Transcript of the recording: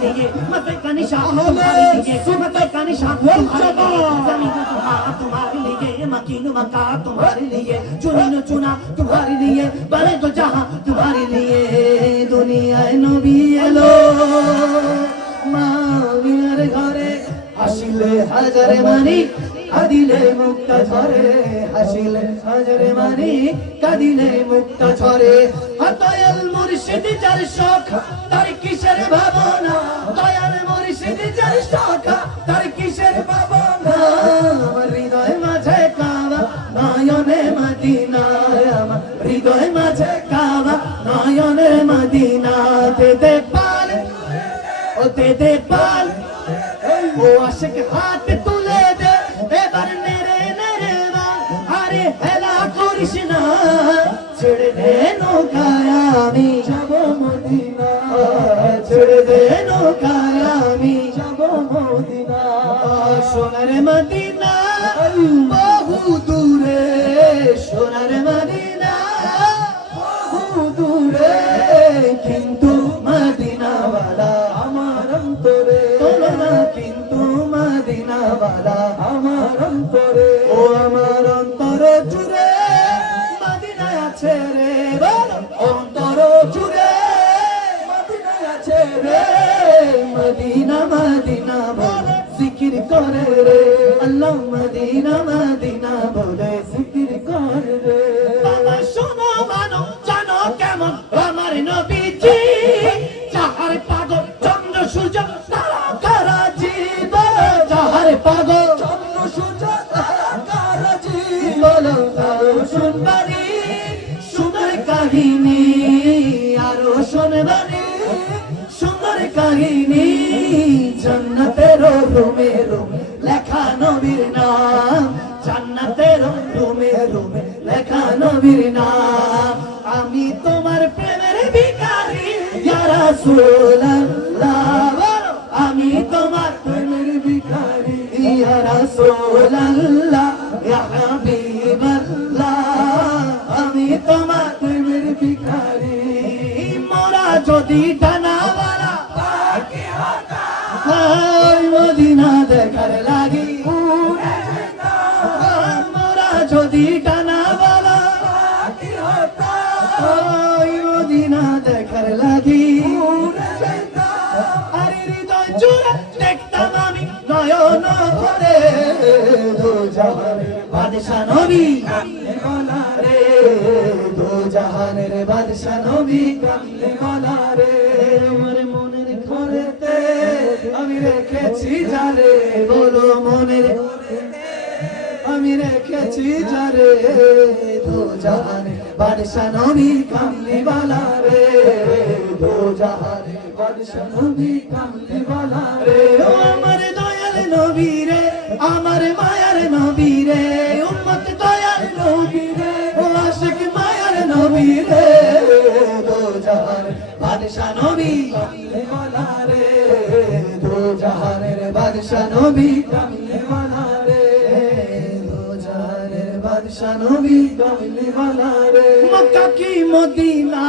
लिए। দুনিয়ায় নবী এলো মামিনার ঘরে আসিলে হাজারে মানি কাদিলে মুক্তা ঝরে হাসিলে হাজারে মানি কাদিলে মুক্তা ঝরে দয়াল মুর্শিদ যার শখ তার কিসের ভাবনা কিসের আমার হৃদয় মাঝে কাবা নয়নে মদিনা আমার হৃদয় মাঝে কাবা নয়নে মদিনা। দে দে পাল, ও দে পাল, ও আশিক তুলে দে, এবার নেড়ে বাল আরে হেলা করিস না, ছেড়ে দে আমি। যাব মদিনা ছেড়ে দে নৌকায় আমি। সোনার মদিনা, বহু দূরে, সোনার মদিনা, বহু দূরে, কিন্তু মদিনাওয়ালা আমার অন্তরে। কিন্তু মদিনাওয়ালা আমার অন্তরে। ও আমার অন্তর জুড়ে, মদিনায় আছে রে অন্তর জুড়ে, মদিনায় আছে রে, মদিনা মদিনা জিকির করে রে। আল্লাহ মদিনা মদিনা বলে জিকির করে রে। বাবা, শোনো মানো, জানো কেমন? আমার নবীজি যাহার পাগল চন্দ্র, সূর্য, তারা জীব? যাহার পাগল চন্দ্র, সূর্য, তারা কারা জীব? বলো শুনবানি সুন্দর কাহিনী, আরও শুনবানি সুন্দর কাহিনী। জান্নাতের রুমে রুমে লেখা নবীর নাম। জান্নাতের রুমে রুমে লেখা নবীর নাম। আমি তোমার প্রেমের ভিখারি, ইয়া রাসূলুল্লাহ। আমি তোমার প্রেমের ভিখারি, ইয়া রাসূলুল্লাহ। আমি তোমার প্রেমের ভিখারি। মোরা যদি পাখি হতাম মদিনা দেখার লাগি। মোরা যদি ডানাওয়ালা পাখি হতাম মদিনা দেখার লাগি। আর হৃদয় জুড়ে দেখতাম আমি নয়ন ভরে দু জাহানের নবী কামলে বলা রে দু জাহানের বাদশা নবী কামলে বলা রে আমি রেখেছি যারে, বলো মনে আমি রেখেছি যারে, দু নবী কামলি বালা রে। দু জাহানে, বাদশা রে। ও আমার দয়াল নবী রে, আমার মায়ার নবী রে। উম্মত দয়াল নবী রে, ও আশিক মায়ার নবী রে। দু জাহানে, বাদশা নবী কামলি বালা রে। বাদশা নবী কামিলে বানারে রে দু জাহানের বাদশা নবী কামিলে বানারে মক্কা কি মদিনা?